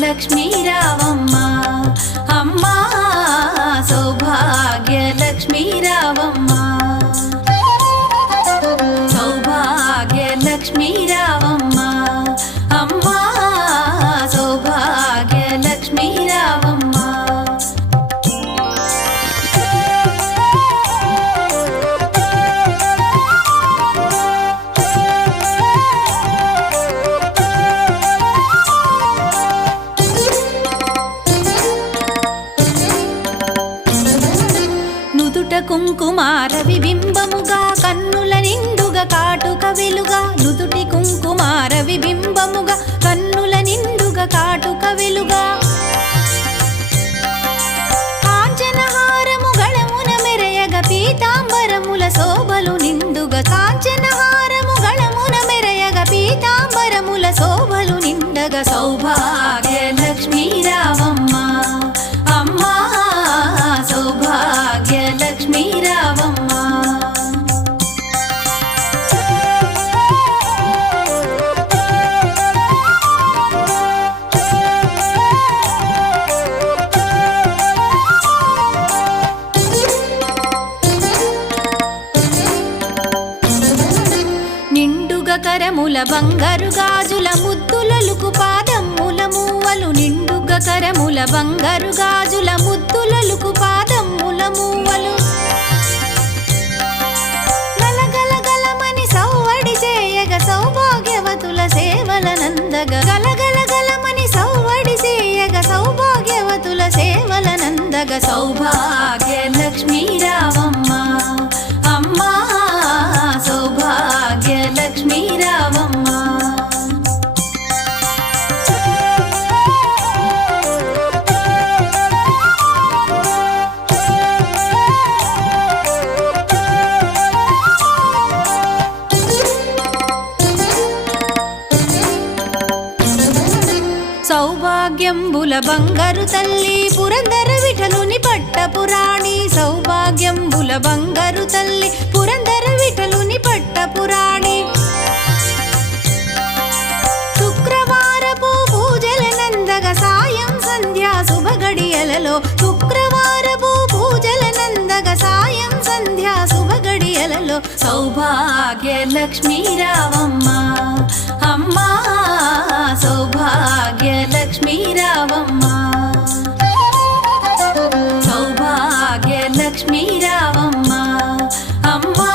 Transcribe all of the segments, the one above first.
లక్ష్మీ రావమ్మ అమ్మ సౌభాగ్య లక్ష్మీ రావమ్మ సౌభాగ్య లక్ష్మీ రావమ్మ అమ్మ సౌభాగ్య లక్ష్మీ రావమ్మ కుంకుమార విబింబముగా కన్నుల నిండుగా కాటుక వెలుగా నుదుటి కుంకుమార విబింబముగా కన్నుల నిండుగా కాటుక వెలుగా కాంచనహారము గళమున మెరయగ పీతాంబరముల శోభలు నిండుగా కాంచనహారము గళమున మెరయగ పీతాంబరముల శోభలు నిండగా సౌభాగ్య లక్ష్మీ రావమ్మ అమ్మా సౌభాగ్య లక్ష్మీ రావమ్మ నిండుగా కరముల బంగారు గాజుల ముద్దులలుకు పాదమ్ముల మూవలు నిండుగా కరముల బంగారు గాజుల ముద్దులలుకు పాదమ్ముల మూవలు గలగలగలమని సౌవడి చేయగ సౌభాగ్యవతుల సేవల నందగ గలగలగలమని సౌవడి చేయగ సౌభాగ్యవతుల సేవల నందగ సౌభాగ్య లక్ష్మీ రావమ్మ అమ్మా సౌభాగ్య లక్ష్మీ రావమ్మ సౌభాగ్యంబుల బంగారు తల్లి పురందర విఠలుని పట్టపురాణి సౌభాగ్యంబుల బంగారు తల్లి పురందర విఠలుని పట్టపురాణి శుక్రవారపు పూజల నందగ సాయం సంధ్యా శుభగడియలలో శుక్రవారపు పూజల నందగ సాయం సంధ్యా శుభగడియలలో సౌభాగ్య లక్ష్మీ రావమ్మ అమ్మా సౌభాగ్య లక్ష్మీ రావమ్మ సౌభాగ్య లక్ష్మీ రావమ్మ అమ్మా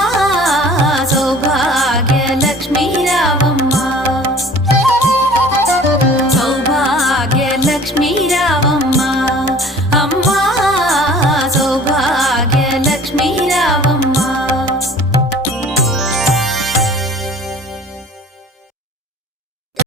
సౌభాగ్య లక్ష్మీ రావమ్మ సౌభాగ్య లక్ష్మీ రావమ్మ అమ్మా సౌభాగ్య లక్ష్మీ